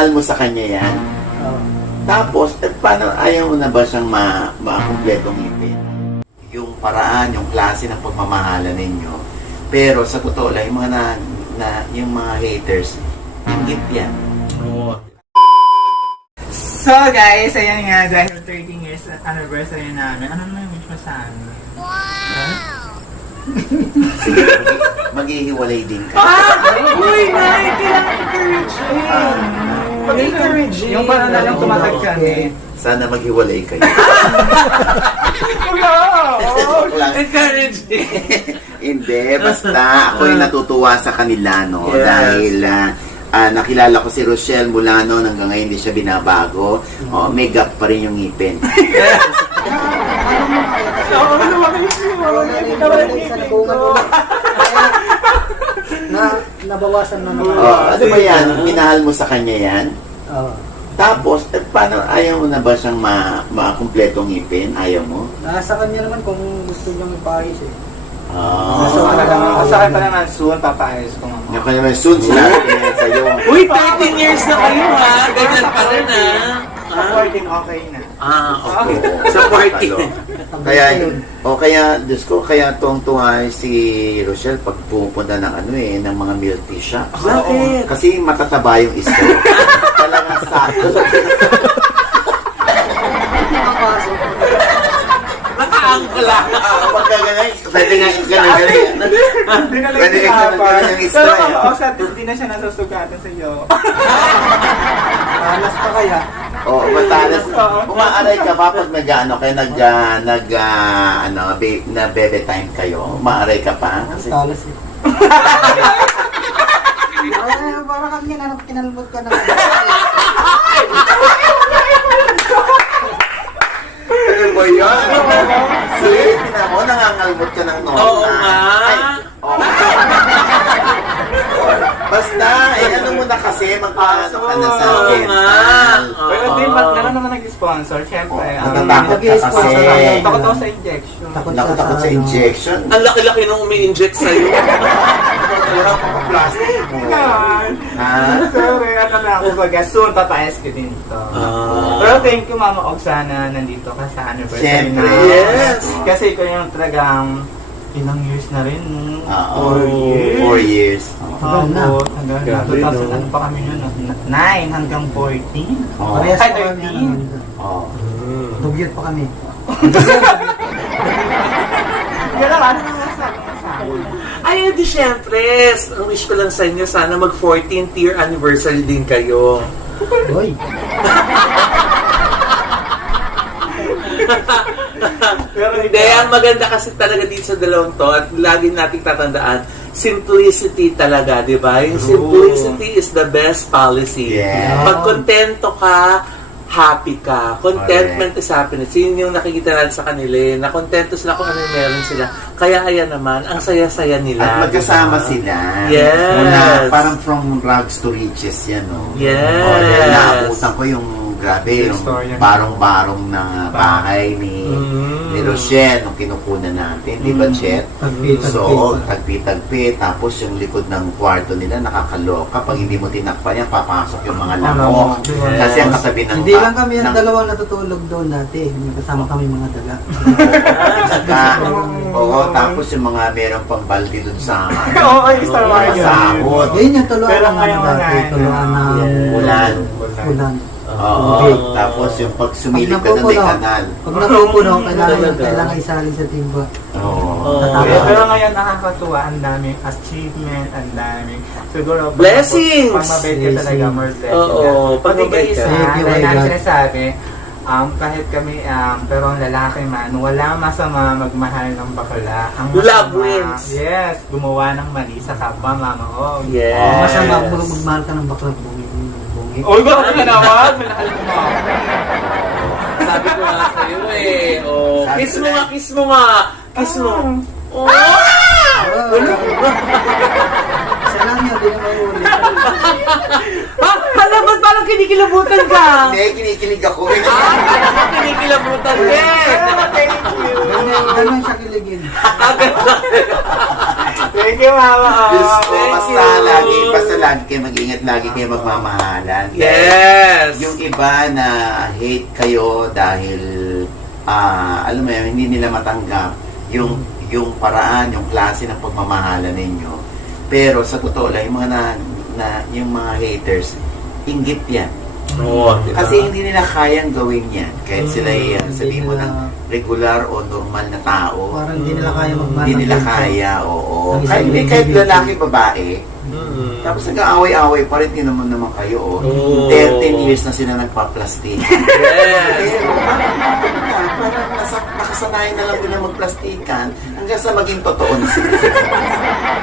minahal mo sa kanya yan. Tapos, paano ayaw mo na ba siyang makumpletong ngipin? Yung paraan, yung klase ng pagmamahalan ninyo. Pero sa totoo lang, yung mga, yung mga haters, ingit yan. Oo. So guys, ayan nga, dahil 13 years anniversary namin, ano naman yung wish mo sa amin? Sige, maghihiwalay din ka. Uy, Nay! Kailangan encourage Mag-encourage yung parang na lang tumatag ka eh. Sana maghiwalay kayo. Joke lang. Encourage. Hindi, basta ako yung natutuwa sa kanila, no? Yes. Dahil nakilala ko si Rochelle mula noon hanggang ngayon hindi siya binabago. May gap pa rin yung ngipin. Nabawasan na naman. Ano ba yan? Minahal mo sa kanya yan? Oo. Tapos, paano ayaw mo na ba siyang makumpletong ngipin? Ayaw mo? Nasa kanya naman kung gusto niyang ipaayos eh. Sa akin pa naman, soon papaayos ko nga. Yung kanya naman, soon sila tingin sa'yo. Uy, 13 years na kayo ha. Ganyan pa rin ha. Sa 14, okay na. Okay. Sa 14. Kaya, Diyos ko, kaya tuwang-tuwa si Rochelle pag pumupunta ng ng mga milk tea shop. Bakit? Kasi matataba yung isa. Talagang sakto. Nakaangkla. Pagka ganyan, pwede nga ganyan. Hindi na lang Pwede ka sinapan. ng isa. Pero makausap, hindi na siya nasusugatan sa'yo. Alas pa kaya. Oo, matalas. Umaaray ka ba pag na bebe time kayo? Umaaray ka pa? Kasi, Talas eh. Parang kami kinalmot ka na. ano ba yan? See, tinan mo, nangangalmot ka ng nona. Oo nga. Basta, ano mo na kasi, magpaano ka na sa Oo akin. nga. Pero di ba, gano'n naman nag-sponsor? Siyempre, Natatakot ka kasi. takot ako sa injection. Takot sa injection. Ang laki-laki nung umi-inject sa'yo. Wala pa ka plastic mo. Ha? Sorry, ano na ako baga. Soon, papayas ko din ito. Pero thank you, Mama Og, sana nandito ka sa anniversary Siyempre, na. yes. Kasi ikaw yung talagang ilang years na rin. 4 years. Hanggang 2000, ano pa kami yun? 9 hanggang 14. Parehas Ay, pa kami. 13. Oo. Dugyot pa kami. Pero ano naman sa akin? Ay, di syempre. Ang wish ko lang sa inyo, sana mag 14th year anniversary din kayo. Hoy. Hindi, ang maganda kasi talaga dito sa dalawang to at lagi nating tatandaan, simplicity talaga, di ba? Yung simplicity is the best policy. Yeah. Pag kontento ka, happy ka. Contentment is happiness. Yun yung nakikita natin sa kanila. Na kontento sila kung ano yung meron sila. Kaya ayan naman, ang saya-saya nila. At magkasama sila. Yes. Muna, parang from rags to riches yan, no? Yes. Dahil naabutan ko yung grabe, yung Story yan. barong-barong na bahay ni Rochelle nung kinukunan natin, di ba, Chet? So, tagpi-tagpi, tapos yung likod ng kwarto nila nakakaloka. Pag hindi mo tinakpan yan, papasok yung mga lamok. Yes. Kasi ang katabi ng... Hindi lang kami ang dalawang natutulog doon dati. May kasama kami mga daga. Oo, tapos yung mga meron pang balde dun sa... Oo, ay, Star Wars. Sahod. Yun yung tuluan Pero ng ngayon dati. nga, Tuluan ng Ulan. ulan. Oo, tapos yung pag sumilip ka doon may kanal. Pag napupuno, kailangan isali sa timba. Oo. Pero ngayon nakakatuwa, ang daming achievement, ang daming siguro Blessings! pag mabait ka talaga, more blessing. Oo, pag Pati mabait kayo ka. isa, Thank you, dahil my namin God. sinasabi, kahit kami, pero ang lalaki man, wala masama magmahal ng bakla. Ang Love masama, wins. yes, gumawa ng mali sa kapwa, Mama Og. Yes. Masama magmahal ka ng baklang bungi. Uy, gano'n ka naman! Minahal ko na. Sabi ko nga sa'yo eh. Oh, kiss mo nga, kiss mo nga. Kiss mo. Oh! Isa lang yun, di naman ulit. Ha? Ba't parang kinikilabutan ka? Hindi, kinikilig ako. Kinikilabutan ka eh. Thank you! Ganyan siya kiligin. Thank you, Mama. Diyos ko, Thank basta you. lagi kayo mag-ingat, lagi kayo magmamahalan. Yes! Yung iba na hate kayo dahil, alam mo yun, hindi nila matanggap yung paraan, yung klase ng pagmamahalan ninyo. Pero sa totoo lang, yung mga haters, inggit yan. Oo, diba? Kasi hindi nila kayang gawin yan. Kahit sila yan, sabihin mo nila- ng regular o normal na tao, Parang hindi nila kaya magmanang. hindi nila kaya, oo. Ang Kahit, isang kahit individual. lalaki, babae, Mm. tapos nag-aaway-aaway pa rin, naman kayo, oh. Oo. 13 years na sila nagpa-plastic. Yes! Parang nakasanayan na lang nila magplastikan hanggang sa maging totoo na sila.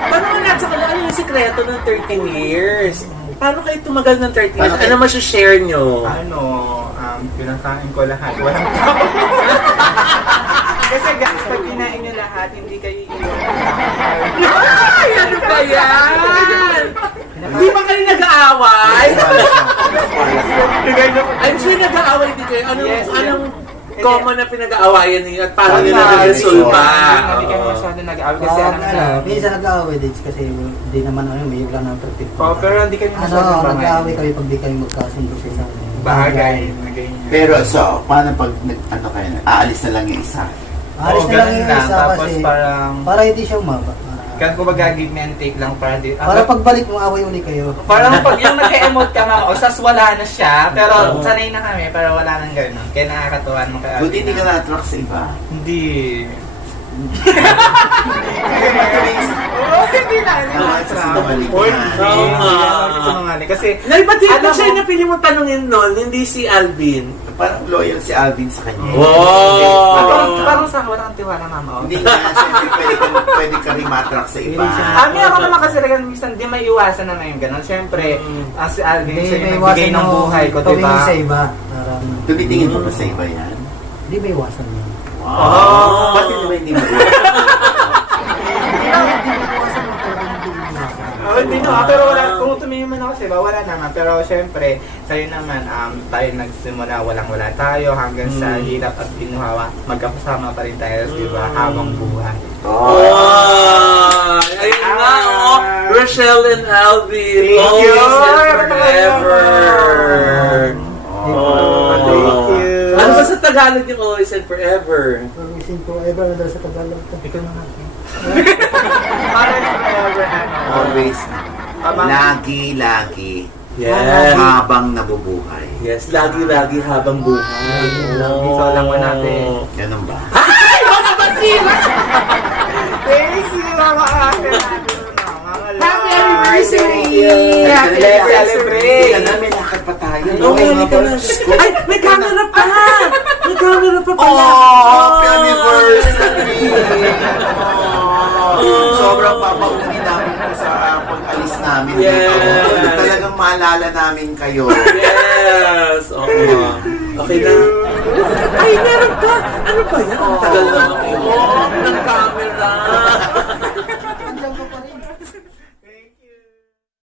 Paano nga sa ano yung sikreto ng 13 years? Paano kayo tumagal ng 13 years? Ano share nyo? Pinakain ko lahat. Walang tao. Kasi guys, pag kinain nyo lahat, hindi kayo iiwan. Ay, ano ba yan? Di ba kayo nag-aaway? I'm sure nag-aaway din kayo. Anong common na pinag-aawayan ninyo at paano nyo nag-resolve? Hindi kami masyado nag-aaway kasi Parang alam na. minsan nag-aaway din kasi hindi naman may wala nang perfect. Pero hindi kami masyado Nag-aaway kayo pag di kayo magkasundo sa isang bagay. na ganyan. Pero so, paano pag kayo, aalis na lang yung isa? Alis Oo, na lang ganun yung lang. isa Tapos kasi parang, para hindi siya umaba. kumbaga give me and take lang para di. Para pagbalik mo away uli kayo. Parang pag yung nag-emote ka mga sas wala na siya, pero sanay na kami, pero wala nang gano'n. Kaya nakakatuwa naman kay Buti hindi ka na-attract sa iba. Hindi. Oo, hindi na. Hindi Ah, na. sa sinungaling Oy, ka. hindi. Oo nga. Hindi ako sinungaling. Kasi, Nay, ba't Alam ba siya mo- yung napili mo tanungin nun? Hindi si Alvin. Parang loyal si Alvin sa kanya. Wow. parang sa akin, wala kang tiwala, mama. Hindi nga, siyempre pwede ka rin matrack sa iba. Ako naman kasi talaga minsan di may iwasan na ngayon ganun. Siyempre, si Alvin Hindi siya may yung iwasan nagbigay ng buhay ko, di tumingin ba? sa iba. Parang Tumitingin mo ba sa iba yan? hindi may iwasan yun. Wow. Ba't hindi mo Hindi may iwasan yun, pero hindi may iwasan. Hindi naman, pero wala, kung tumingin man ako sa iba, wala naman. Pero siyempre, sa'yo naman, tayo nagsimula, walang-wala tayo hanggang sa hirap at binuhawa. Magkakasama pa rin tayo, di ba, habang buhay. Oh, ayun nga, oh. Rochelle and Alvin. Thank Always you. and forever. Thank you. Ano ba sa Tagalog yung always and forever? Pag-isip ko, ever na daw sa Tagalog to. Ikaw naman. Parang forever, ano. Always. Habang- Lagi. Yes. Habang nabubuhay. Yes, lagi-lagi habang buhay. Lagi. So, alam mo natin. Ganun ba? Ay! Wala ba sila? Thank you, Mama Ate. Happy anniversary! Happy Let's celebrate! Hindi na, may lakad pa tayo. Okay, hindi ka na. Ay, may camera pa! May camera pa pala. Oh, happy anniversary! Oh, sobrang papauwi namin po sa pag-alis namin Yes. dito. Talagang maalala namin kayo. Yes! Oo. Okay na. Ay, meron pa! Ano pa yan? Ang tagal na